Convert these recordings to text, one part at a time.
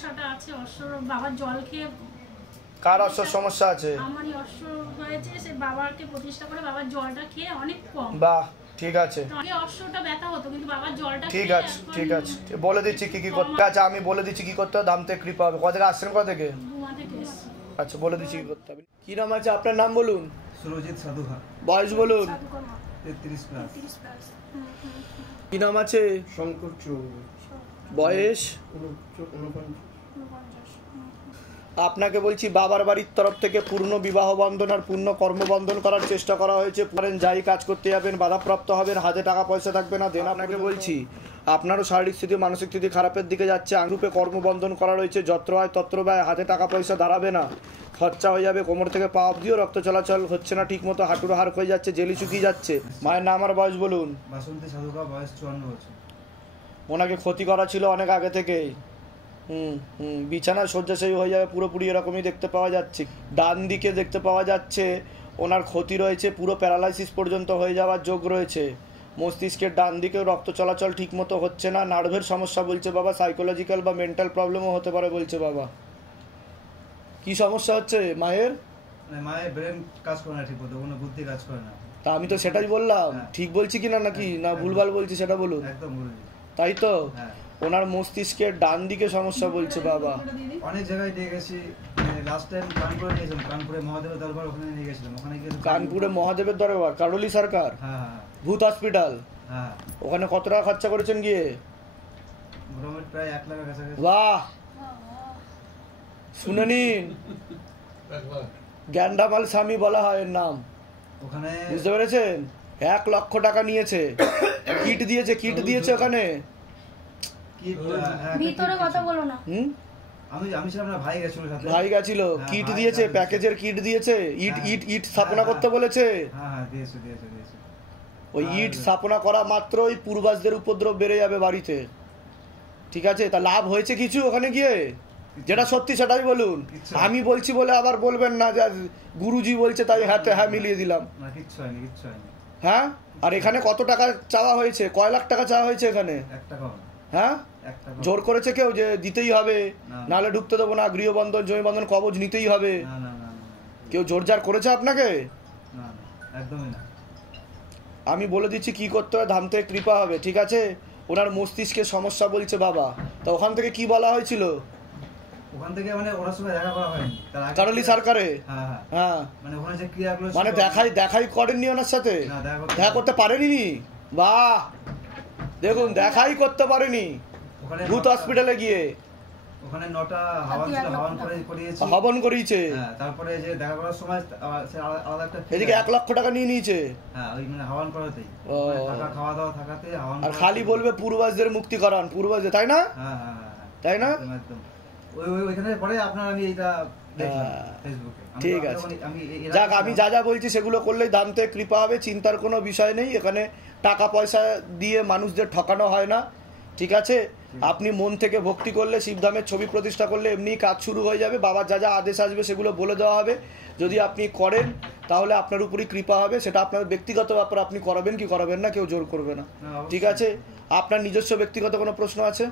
সমস্যাটা আছে, অশ্বর বাবার জল খেয়ে। কার অশ্বর সমস্যা আছে? আমারই অশ্বর হয়েছে, সে বাবাকে প্রতিষ্ঠা করে বাবার জলটা খেয়ে অনেক কম। বাহ, ঠিক আছে। আগে অশ্বটা ব্যথা হতো, কিন্তু বাবার জলটা ঠিক আছে, ঠিক আছে, বলে দিচ্ছি কি কি করতে। আচ্ছা, আমি বলে দিচ্ছি কি করতে হবে, দামতে কৃপা হবে। কোথা থেকে আসছেন? কোথা থেকে? আচ্ছা, বলে দিচ্ছি কি করতে হবে। কি নাম আছে আপনার? নাম বলুন। সুরজিৎ সাধুখা। বয়স বলুন। 33 প্লাস। কি নাম আছে? শঙ্কর চৌধুরী। বয়স? 49। আপনাকে বলছি বাবার বাড়ির তরফ থেকে পূর্ণ বিবাহ বন্ধন আর পূর্ণ কর্মবন্ধন করার চেষ্টা করা হয়েছে। পরেন যাই কাজ করতে যাবেন বাধাপ্রাপ্ত হবেন, হাতে টাকা পয়সা থাকবে না। দেন আপনাকে বলছি আপনারও শারীরিক স্থিতি মানসিক স্থিতি খারাপের দিকে যাচ্ছে। আংরূপে কর্মবন্ধন করা রয়েছে, যত্র হয় তত্র ব্যয়, হাতে টাকা পয়সা দাঁড়াবে না, খরচা হয়ে যাবে। কোমর থেকে পা অবধিও রক্ত চলাচল হচ্ছে না ঠিক মতো, হাঁটুর হাড় হয়ে যাচ্ছে, জেলি শুকিয়ে যাচ্ছে। মায়ের নাম আর বয়স বলুন। বাসন্তী সাধুখা, বয়স 54 বছর। ওনাকে ক্ষতি করা ছিল অনেক আগে থেকেই। বিছানায় শয্যাশায়ী হয়ে যাবে পুরোপুরি, এরকমই দেখতে পাওয়া যাচ্ছে। ডান দিকে দেখতে পাওয়া যাচ্ছে ওনার ক্ষতি রয়েছে, পুরো প্যারালাইসিস পর্যন্ত হয়ে যাওয়ার যোগ রয়েছে। মস্তিষ্কের ডান দিকেও রক্ত চলাচল ঠিক মতো হচ্ছে না, নার্ভের সমস্যা বলছে বাবা, সাইকোলজিক্যাল বা মেন্টাল প্রবলেমও হতে পারে বলছে বাবা। কি সমস্যা হচ্ছে মায়ের? মায়ের ব্রেন কাজ করে না ঠিক মতো, কোনো বুদ্ধি কাজ করে না। তা আমি তো সেটাই বললাম, ঠিক বলছি কিনা নাকি না ভুলভাল বলছি সেটা বলুন। একদম ভুল। তাই তো ওনার মস্তিষ্কের ডান দিকে সমস্যা বলছে বাবা। অনেক জায়গায় দিয়ে গেছি, লাস্ট টাইম কানপুরে নিয়েছিলাম, কানপুরে মহাদেবের দরবার, ওখানে নিয়ে গেছিলাম। ওখানে গিয়ে কানপুরে মহাদেবের দরবার, কারলি সরকার ভূত হসপিটাল, ওখানে কত টাকা খরচা করেছেন গিয়ে? মোটামুটি প্রায় 1 লাখের কাছাকাছি। বাহ, শুনে নিন, গ্যান্ডামাল স্বামী বলা হয় এর নাম। ওখানে বুঝতে পেরেছেন? 1 লক্ষ টাকা নিয়েছে, কিট দিয়েছে, কিট দিয়েছে ওখানে। ভিতরে কথা বলো না। আমি ছিলাম না, ভাই গেছিল সাথে। ভাই গেছিল, কিট দিয়েছে, প্যাকেজের কিট দিয়েছে, ইট স্থাপনা করতে বলেছে। হ্যাঁ, দিয়েছে। ওই ইট স্থাপনা করা মাত্রই পূর্বাজদের উপদ্রব বেড়ে যাবে বাড়িতে, ঠিক আছে? তা লাভ হয়েছে কিছু ওখানে গিয়ে? যেটা সত্যি সেটাই বলুন। আমি বলছি বলে আবার বলবেন না যে গুরুজি বলছে তাই হাতে হ্যাঁ মিলিয়ে দিলাম। কিচ্ছু হয়নি। হ্যাঁ, আর এখানে কত টাকা চাওয়া হয়েছে? কয় লাখ টাকা চাওয়া হয়েছে এখানে? 1 টাকা। হ্যাঁ, জোর করেছে কেউ যে দিতেই হবে, নাহলে ঢুকতে দেবো না, গৃহবন্ধন জমিবন্ধন কবজ নিতেই হবে? কেউ জোরজার করেছে আপনাকে? একদমই না। আমি বলে দিচ্ছি কি করতে হবে, ধাম থেকে কৃপা হবে, ঠিক আছে? ওনার মস্তিষ্কের সমস্যা বলছে বাবা। তা ওখান থেকে কি বলা হয়েছিল? ওখান থেকে মানে ওনার সঙ্গে দেখা করা হয়নি, কারলি সরকারে। হ্যাঁ, মানে ওখানে যে ক্রিয়াগুলো মানে দেখাই করেননি ওনার সাথে? দেখা করতে পারেনি? বাহ, দেখুন, দেখাই করতে পারেনি ভূত হসপিটালে গিয়ে। ওখানে 9টা হাওয়ান ছিল, হাবন করিয়েছে। তারপরে যে দেখা করার সময় আলাদা একটা এদিকে 1 লক্ষ টাকা নিয়ে নিয়েছে। হ্যাঁ, ওই মানে হাওয়ান করাতেই, থাকা খাওয়া দাওয়া থাকাতে হাওয়ান। আর খালি বলবে পূর্বাজদের মুক্তি করান, পূর্বাজদের, তাই না? হ্যাঁ, তাই না? একদম। ওইখানে পরে আপনার আমি এটা দেখলাম ফেসবুকে। ঠিক আছে, যাক, আমি যা বলছি সেগুলো করলেই ধাম থেকে কৃপা হবে, চিন্তার কোনো বিষয় নেই। এখানে টাকা পয়সা দিয়ে মানুষদের ঠকানো হয় না, ঠিক আছে? আপনি মন থেকে ভক্তি করলে, শিবধামের ছবি প্রতিষ্ঠা করলে এমনি কাজ শুরু হয়ে যাবে। বাবার যা আদেশ আসবে সেগুলো বলে দেওয়া হবে। যদি আপনি করেন তাহলে আপনার উপরই কৃপা হবে। সেটা আপনার ব্যক্তিগত ব্যাপার, আপনি করাবেন কি করাবেন না, কেউ জোর করবে না, ঠিক আছে? আপনার নিজস্ব ব্যক্তিগত কোনো প্রশ্ন আছে?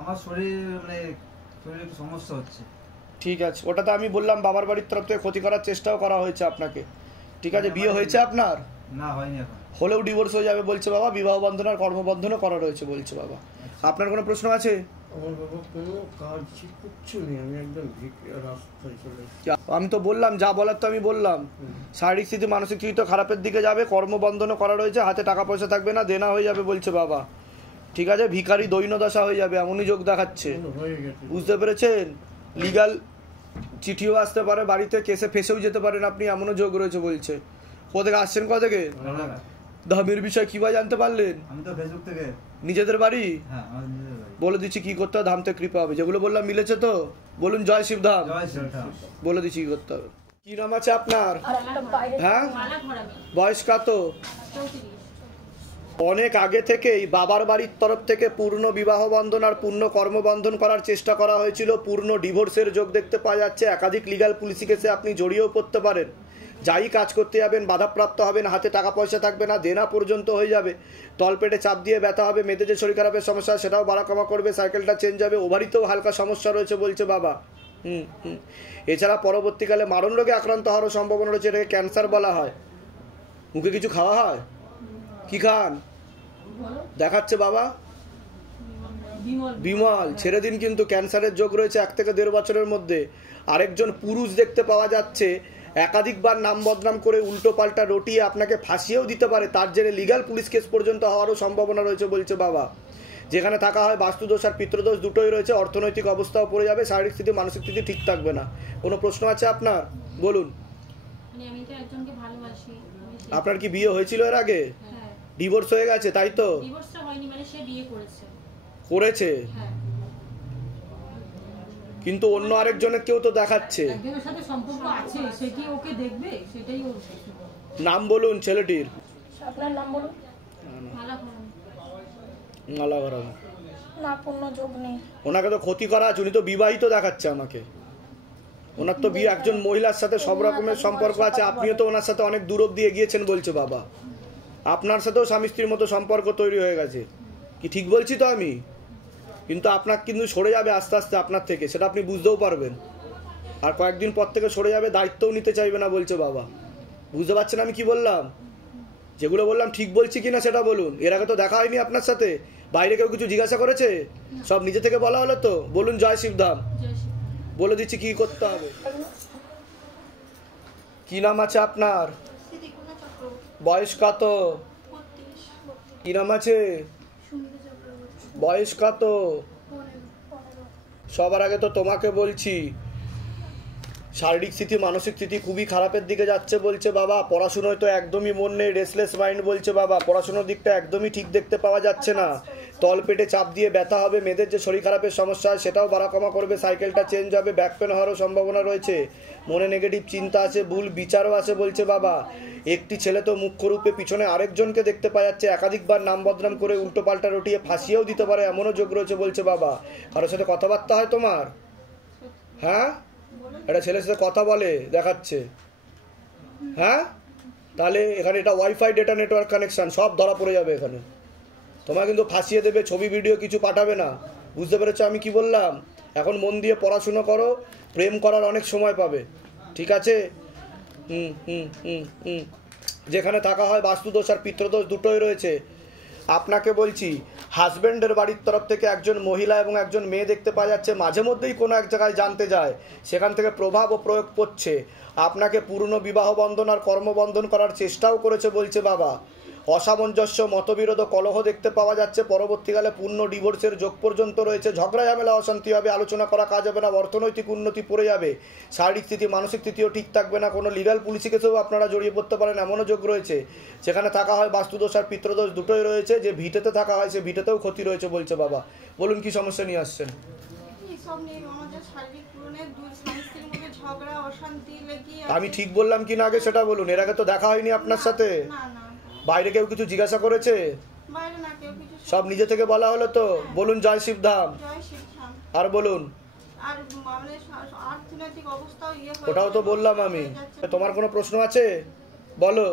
আমার শরীরে সমস্যা হচ্ছে। ঠিক আছে, ওটা তো আমি বললাম বাবার বাড়ির তরফ থেকে ক্ষতি করার চেষ্টাও করা হয়েছে আপনাকে, ঠিক আছে? বিয়ে হয়েছে আপনার? না, হয়নি এখন। হলেও ডিভোর্স হয়ে যাবে বলছে বাবা, বিবাহ বন্ধন আর কর্মবন্ধনও করা রয়েছে বলছে বাবা। আপনার কোনো প্রশ্ন আছে? আমার বাবা কোনো কাজ কিচ্ছু নেই, আমি একদম রাস্তায় চলে এসেছি। আমি তো বললাম যা বলার, তো আমি বললাম শারীরিক স্থিতি মানসিক স্থিতি তো খারাপের দিকে যাবে, কর্মবন্ধনও করা রয়েছে, হাতে টাকা পয়সা থাকবে না, দেনা হয়ে যাবে বলছে বাবা, ঠিক আছে? ভিখারি দৈন্য দশা হয়ে যাবে এমনই যোগ দেখাচ্ছে, বুঝতে পেরেছেন? লিগাল চিঠিও আসতে পারে বাড়িতে, কেসে ফেসেও যেতে পারেন আপনি, এমনও যোগ রয়েছে বলছে। কোথেকে আসছেন? কোথা থেকে? ধর্মের বিষয় কিভাবে জানতে পারলেন? আমি তো ফেসবুক থেকে। নিজেদের বাড়ি? হ্যাঁ, আমার নিজেদের বাড়ি। বলে দিচ্ছি কি করতে হবে, ধাম থেকে কৃপা হবে। যেগুলো বললাম মিলেছে তো? বলুন জয় শিবধাম। বলে দিচ্ছি কি করতে হবে। কি নাম আছে আপনার? হ্যাঁ, বয়স কত? অনেক আগে থেকেই বাবার বাড়ির তরফ থেকে পূর্ণ বিবাহ বন্ধন আর পূর্ণ কর্মবন্ধন করার চেষ্টা করা হয়েছিল। পূর্ণ ডিভোর্সের যোগ দেখতে পাওয়া যাচ্ছে। একাধিক লিগাল পুলিশি কেসে আপনি জড়িয়েও পড়তে পারেন। যাই কাজ করতে যাবেন বাধাপ্রাপ্ত হবেন, হাতে টাকা পয়সা থাকবে না, দেনা পর্যন্ত হয়ে যাবে, তলপেটে চাপ দিয়ে ব্যথা হবে, মেয়েদের যে শরীর খারাপের সমস্যা সেটাও বাড়া কমা করবে, সাইকেলটা চেঞ্জ হবে, ওভারিতেও হালকা সমস্যা রয়েছে বলছে বাবা। এছাড়া পরবর্তীকালে মারণ রোগে আক্রান্ত হওয়ারও সম্ভাবনা রয়েছে, এটাকে ক্যান্সার বলা হয়। মুখে কিছু খাওয়া হয়? কি খান? দেখাচ্ছে বাবা বিমল, ছেড়ে দিন, কিন্তু ক্যান্সারের যোগ রয়েছে 1 থেকে 1.5 বছরের মধ্যে। আরেকজন পুরুষ দেখতে পাওয়া যাচ্ছে একাধিকবার নাম বদনাম করে উল্টো পাল্টা রটিয়ে আপনাকে ফাঁসিয়েও দিতে পারে, তার জেরে লিগ্যাল পুলিশ কেস পর্যন্ত হওয়ারও সম্ভাবনা রয়েছে বলছে বাবা। যেখানে থাকা হয় বাস্তুদোষ আর পিতৃদোষ দুটোই রয়েছে, অর্থনৈতিক অবস্থাও পড়ে যাবে, শারীরিক স্থিতি মানসিক স্থিতি ঠিক থাকবে না। কোনো প্রশ্ন আছে আপনার? বলুন। আমি তো একজনকে ভালোবাসি। আপনার কি বিয়ে হয়েছিল এর আগে? হ্যাঁ। ডিভোর্স হয়ে গেছে তাই তো? ডিভোর্সটা হয়নি, মানে সে বিয়ে করেছে। করেছে? হ্যাঁ। কিন্তু অন্য আরেকজনের কেউ তো দেখাচ্ছে। একজনের সাথে সম্পর্ক আছে, সে কি ওকে দেখবে? সেটাই ওর প্রশ্ন। নাম বলুন ছেলেটির। আপনার নাম বলুন। মালা ঘরাম। না, পূর্ণ যোগ নেই। ওনাকে তো ক্ষতি করা আছে, উনি তো বিবাহিত দেখাচ্ছে আমাকে। ওনার তো বিয়ে, একজন মহিলার সাথে সব রকমের সম্পর্ক আছে, আপনিও তো ওনার সাথে অনেক দূর অব্দি এগিয়েছেন বলছে বাবা। আপনার সাথেও স্বামী স্ত্রীর মতো সম্পর্ক তৈরি হয়ে গেছে, কি ঠিক বলছি তো আমি? কিন্তু আপনার কিন্তু সরে যাবে আস্তে আস্তে আপনার থেকে, সেটা আপনি বুঝতেও পারবেন। আর কয়েকদিন পর থেকে সরে যাবে, দায়িত্বও নিতে চাইবে না বলছে বাবা। বুঝতে পারছেন আমি কি বললাম? যেগুলো বললাম ঠিক বলছি কিনা সেটা বলুন। এর আগে তো দেখা হয়নি আপনার সাথে, বাইরে কেউ কিছু জিজ্ঞাসা করেছে? সব নিজে থেকে বলা হলো তো? বলুন জয় শিবধাম। বলে দিচ্ছি কি করতে হবে। কি নাম আছে আপনার? বয়স কত? কি নাম আছে? বয়স কত? সবার আগে তো তোমাকে বলছি, শারীরিক স্থিতি মানসিক স্থিতি খুবই খারাপের দিকে যাচ্ছে বলছে বাবা। পড়াশোনায় তো একদমই মন নেই, রেসলেস মাইন্ড বলছে বাবা। পড়াশোনার দিকটা একদমই ঠিক দেখতে পাওয়া যাচ্ছে না, তলপেটে চাপ দিয়ে ব্যথা হবে, মেয়েদের যে শরীর খারাপের সমস্যা সেটাও বাড়া কমা করবে, সাইকেলটা চেঞ্জ হবে, ব্যাক পেন হওয়ারও সম্ভাবনা রয়েছে, মনে নেগেটিভ চিন্তা আছে, ভুল বিচারও আছে বলছে বাবা। একটি ছেলে তো মুখ্য রূপে পিছনে আরেকজনকে দেখতে পাওয়া যাচ্ছে, একাধিকবার নাম বদনাম করে উল্টো পাল্টা রটিয়ে ফাঁসিয়েও দিতে পারে, এমনও যোগ রয়েছে বলছে বাবা। কারোর সাথে কথাবার্তা হয় তোমার? হ্যাঁ, একটা ছেলের সাথে কথা বলে দেখাচ্ছে। হ্যাঁ, তাহলে এখানে এটা ওয়াইফাই ডেটা নেটওয়ার্ক কানেকশন, সব ধরা পড়ে যাবে এখানে। তোমার কিন্তু ফাঁসিয়ে দেবে, ছবি ভিডিও কিছু পাঠাবে না। বুঝতে পেরেছো আমি কি বললাম? এখন মন দিয়ে পড়াশুনো করো, প্রেম করার অনেক সময় পাবে, ঠিক আছে? যেখানে থাকা হয় বাস্তুদোষ আর পিতৃদোষ দুটোই রয়েছে। আপনাকে বলছি, হাজব্যান্ডের বাড়ির তরফ থেকে একজন মহিলা এবং একজন মেয়ে দেখতে পাওয়া যাচ্ছে, মাঝে মধ্যেই কোনো এক জায়গায় জানতে যায়, সেখান থেকে প্রভাব ও প্রয়োগ করছে। আপনাকে পূর্ণ বিবাহ বন্ধন আর কর্মবন্ধন করার চেষ্টাও করেছে বলছে বাবা। অসামঞ্জস্য, মতবিরোধ, কলহ দেখতে পাওয়া যাচ্ছে, পরবর্তীকালে পূর্ণ ডিভোর্সের যোগ পর্যন্ত রয়েছে। ঝগড়া ঝামেলা অশান্তি হবে, আলোচনা করা কাজ হবে না, অর্থনৈতিক উন্নতি পড়ে যাবে, শারীরিক স্থিতি মানসিক স্থিতিও ঠিক থাকবে না, কোনো লিগাল পুলিশি কেসেও আপনারা জড়িয়ে পড়তে পারেন, এমনও যোগ রয়েছে। যেখানে থাকা হয় বাস্তুদোষ আর পিতৃদোষ দুটোই রয়েছে, যে ভিটেতে থাকা হয় সে ভিটেতেও ক্ষতি রয়েছে বলছে বাবা। বলুন কি সমস্যা নিয়ে আসছেন? আমি ঠিক বললাম কি না আগে সেটা বলুন। এর আগে তো দেখা হয়নি আপনার সাথে, বাইরে কেউ কিছু জিজ্ঞাসা করেছে? সব নিজে থেকে বলা হলো তো? বলুন জয় শিবধাম। আর বলুন। ওটাও তো বললাম আমি। তোমার কোনো প্রশ্ন আছে? বলো।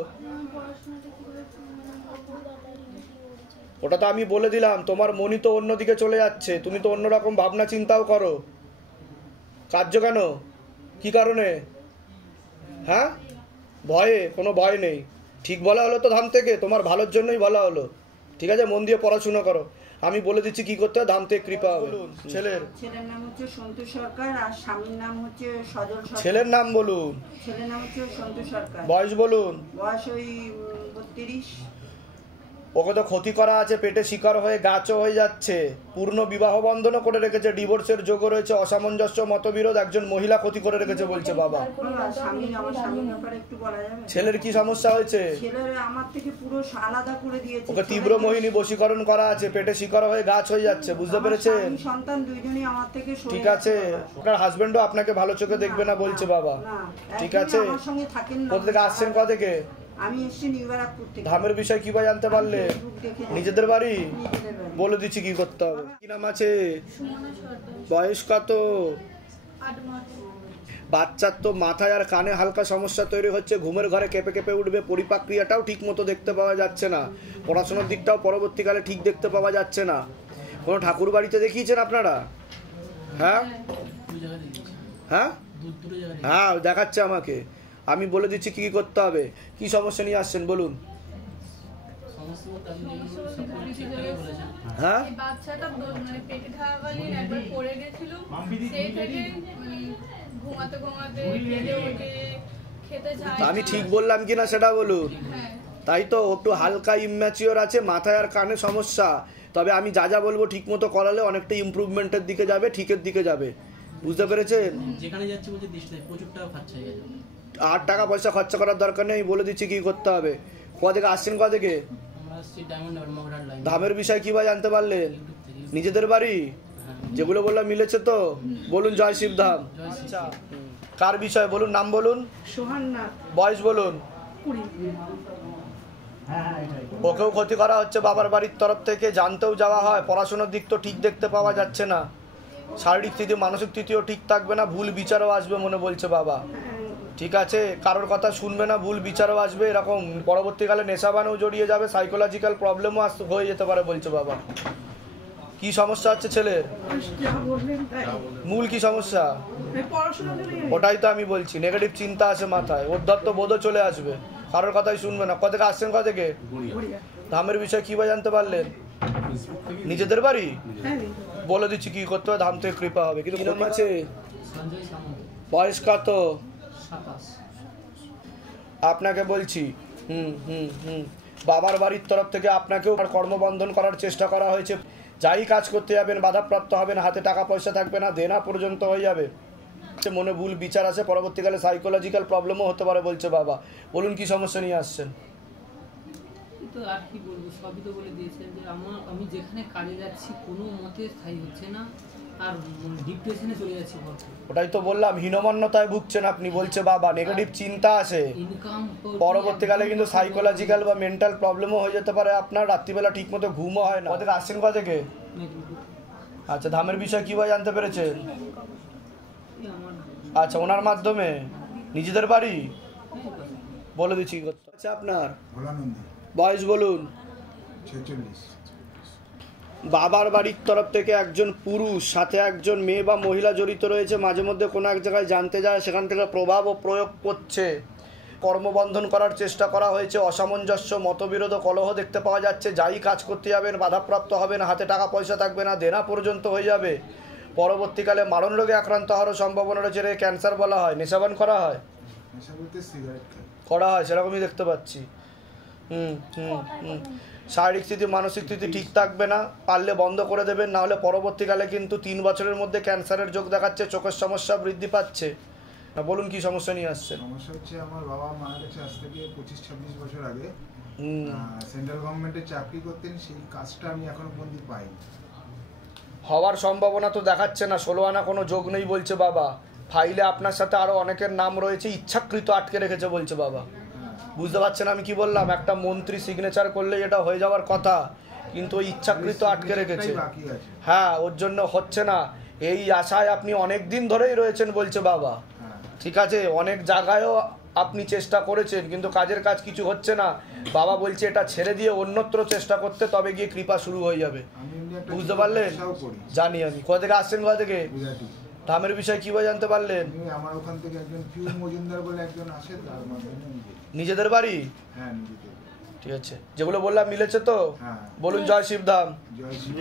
ওটা তো আমি বলে দিলাম, তোমার মনই তো অন্যদিকে চলে যাচ্ছে, তুমি তো অন্যরকম ভাবনা চিন্তাও করো। কার্য কেন? কি কারণে? হ্যাঁ, ভয়ে? কোনো ভয় নেই, ঠিক বলা হলো তো ধাম থেকে, তোমার ভালোর জন্যই বলা হলো, ঠিক আছে? মন দিয়ে পড়াশোনা করো, আমি বলে দিচ্ছি কি করতে হয়, ধাম থেকে কৃপা হবে। ছেলের নাম হচ্ছে সন্তোষ সরকার আর স্বামীর নাম হচ্ছে সজল সরকার। ছেলের নাম বলুন। ছেলের নাম হচ্ছে সন্তোষ সরকার। বয়স বলুন। বয়স ওই 32। ওকে তো ক্ষতি করা আছে, পেটে শিকার হয়ে গাছও হয়ে যাচ্ছে, পূর্ণ বিবাহ বন্ধনও করে রেখেছে, ডিভোর্সের যোগও রয়েছে, অসামঞ্জস্য, মতবিরোধ, একজন মহিলা ক্ষতি করে রেখেছে বলছে বাবা। ছেলের কি সমস্যা হয়েছে? ছেলের আমার থেকে পুরো আলাদা করে দিয়েছে, ওকে তীব্র মোহিনী বশীকরণ করা আছে, পেটে শিকার হয়ে গাছ হয়ে যাচ্ছে, বুঝতে পেরেছেন? সন্তান দুইজনই আমার থেকে ঠিক আছে। আপনার হাজবেন্ডও আপনাকে ভালো চোখে দেখবে না বলছে বাবা, ঠিক আছে? কোথা থেকে আসছেন? কোথা থেকে? আমি এসেছি নিউ ব্যারাকপুর থেকে। ধামের বিষয় কি ভাই জানতে পারলে? নিজেদের বাড়ি? বলে দিচ্ছি কি করতে হবে। কি নাম আছে? বয়স কত? বাচ্চার তো মাথায় আর কানে হালকা সমস্যা তৈরি হচ্ছে, ঘুমের ঘরে কেঁপে কেঁপে উঠবে, পরিপাক ক্রিয়াটাও ঠিক মতো দেখতে পাওয়া যাচ্ছে না, পড়াশোনার দিকটাও পরবর্তীকালে ঠিক দেখতে পাওয়া যাচ্ছে না। কোনো ঠাকুর বাড়িতে দেখিয়েছেন আপনারা? হ্যাঁ হ্যাঁ হ্যাঁ দেখাচ্ছে আমাকে, আমি বলে দিচ্ছি কি করতে হবে। কি সমস্যা নিয়ে আসছেন বলুন? হ্যাঁ এই বাচ্চাটা মানে পেটে থাকাকালীন একবার পড়ে গেছিল, সেই থেকে ঘুমাতে ঘুমাতে কেঁদে ওঠে, খেতে চায় না। আমি ঠিক বললাম কিনা সেটা বলুন। হ্যাঁ, তাই তো, একটু হালকা ইম্যাচিওর আছে, মাথায় আর কানে সমস্যা। তবে আমি যা যা বলবো ঠিক মতো করালে অনেকটা ইমপ্রুভমেন্টের দিকে যাবে, ঠিকের দিকে যাবে, বুঝতে পেরেছেন? যেখানে যাচ্ছে বলছে প্রচুর টাকা খরচা হয়ে গেছে। আর টাকা পয়সা খরচা করার দরকার নেই, আমি বলে দিচ্ছি কি করতে হবে। কোথা থেকে আসছেন? কোথা থেকে? ধামের বিষয় কি ভাই জানতে পারলেন? নিজেদের বাড়ি? যেগুলো বললাম মিলেছে তো? বলুন জয় শিব ধাম। আচ্ছা, কার বিষয় বলুন, নাম বলুন, সোহাননাথ বয়স বলুন। 20। ওকেও ক্ষতি করা হচ্ছে বাবার বাড়ির তরফ থেকে, জানতেও যাওয়া হয়। পড়াশোনার দিক তো ঠিক দেখতে পাওয়া যাচ্ছে না, শারীরিক স্থিতি মানসিক স্থিতিও ঠিক থাকবে না, ভুল বিচারও আসবে মনে বলছে বাবা। ঠিক আছে, কারোর কথা শুনবে না, ভুল বিচারও আসবে, এরকম পরবর্তীকালে নেশাবানেও জড়িয়ে যাবে, সাইকোলজিক্যাল প্রবলেমও হয়ে যেতে পারে বলছে বাবা। কি সমস্যা হচ্ছে ছেলের? যা বললেন তাই। মূল কি সমস্যা? এই পড়াশোনার জন্যই ওটাই তো আমি বলছি, নেগেটিভ চিন্তা আছে মাথায়, উদ্ধত্ত বোধও চলে আসবে, কারোর কথাই শুনবে না। কোথা থেকে আসছেন? কোথা থেকে? গড়িয়া। ধামের বিষয় কি বা জানতে পারলেন? নিজেদের বাড়ি? হ্যাঁ, বলে দিচ্ছি কি করতে হবে, ধাম থেকে কৃপা হবে। কিন্তু নাম আছে? বয়স কত? আপনাকে বলছি, বাবার বাড়ির তরফ থেকে আপনাকেও কর্মবন্ধন করার চেষ্টা করা হয়েছে। যাই কাজ করতে যাবেন বাধাপ্রাপ্ত হবেন, হাতে টাকা পয়সা থাকবে না, দেনা পর্যন্ত হয়ে যাবে, মনে ভুল বিচার আছে, পরবর্তীকালে সাইকোলজিক্যাল প্রবলেমও হতে পারে বলছে বাবা। বলুন কি সমস্যা নিয়ে আসছেন? তো আর কি বলবো, সবই তো বলে দিয়েছেন যে আমি যেখানে কাজে যাচ্ছি কোনো মতে স্থায়ী হচ্ছে না, আর ডিপ্রেশনে চলে যাচ্ছি। ওটাই তো বললাম, হীনমন্যতায় ভুগছেন আপনি বলছে বাবা, নেগেটিভ চিন্তা আছে, ইনকাম পরবর্তীকালে কিন্তু সাইকোলজিক্যাল বা মেন্টাল প্রবলেমও হয়ে যেতে পারে আপনার, রাত্রিবেলা ঠিক মতো ঘুমও হয় না। ওদের আসছেন কোথা থেকে? আচ্ছা, ধামের বিষয় কীভাবে জানতে পেরেছেন? আচ্ছা, ওনার মাধ্যমে। নিজেদের বাড়ি? বলে দিচ্ছি কি করতে। আচ্ছা, আপনার বয়স বলুন। 46। বাবার বাড়ির তরফ থেকে একজন পুরুষ সাথে একজন মেয়ে বা মহিলা জড়িত রয়েছে, মাঝে মধ্যে কোনো এক জায়গায় জানতে যায়, সেখান থেকে প্রভাব ও প্রয়োগ করছে, কর্মবন্ধন করার চেষ্টা করা হয়েছে, অসামঞ্জস্য, মতবিরোধ, কলহ দেখতে পাওয়া যাচ্ছে। যাই কাজ করতে যাবেন বাধাপ্রাপ্ত হবেন, হাতে টাকা পয়সা থাকবে না, দেনা পর্যন্ত হয়ে যাবে, পরবর্তীকালে মারণ রোগে আক্রান্ত হওয়ার সম্ভাবনা রয়েছে। ক্যান্সার বলা হয়। নেশাবান করা হয়? করা হয়, সেরকমই দেখতে পাচ্ছি। শারীরিক স্থিতি মানসিক স্থিতি ঠিক থাকবে না, পারলে বন্ধ করে দেবেন, না হলে পরবর্তীকালে কিন্তু 3 বছরের মধ্যে ক্যান্সারের যোগ দেখাচ্ছে, চোখের সমস্যা বৃদ্ধি পাচ্ছে। না, বলুন কি সমস্যা নিয়ে আসছেন? সমস্যা হচ্ছে আমার বাবা মারা গেছে আজ থেকে 25-26 বছর আগে। সেন্ট্রাল গভর্নমেন্টে চাকরি করতেন, সেই কাজটা আমি এখনো পর্যন্ত পাইনি। হওয়ার সম্ভাবনা তো দেখাচ্ছে না, 16 আনা কোনো যোগ নেই বলছে বাবা। ফাইলে আপনার সাথে আরো অনেকের নাম রয়েছে, ইচ্ছাকৃত আটকে রেখেছে বলছে বাবা। বুঝতে পারছেন আমি কি বললাম? একটা মন্ত্রী সিগনেচার করলে এটা হয়ে যাওয়ার কথা, কিন্তু ওই ইচ্ছাকৃত আটকে রেখেছে। হ্যাঁ, ওর জন্য হচ্ছে না, এই আশায় আপনি অনেক দিন ধরেই রয়েছেন বলছে বাবা। ঠিক আছে, অনেক জায়গায়ও আপনি চেষ্টা করেছেন, কিন্তু কাজের কাজ কিছু হচ্ছে না। বাবা বলছে এটা ছেড়ে দিয়ে অন্যত্র চেষ্টা করতে, তবে গিয়ে কৃপা শুরু হয়ে যাবে। বুঝতে পারলেন? জানি আমি। কোথা থেকে আসছেন? কোথা থেকে? ধামের বিষয় কিভাবে জানতে পারলেন? আমার ওখান থেকে একজন পিউ মজুমদার বলে একজন আসে, তার মাধ্যমে। নিজেদের বাড়ি? হ্যাঁ, নিজেদের। ঠিক আছে, যেগুলো বললাম মিলেছে তো? বলুন জয় শিবধাম। জয় শিব।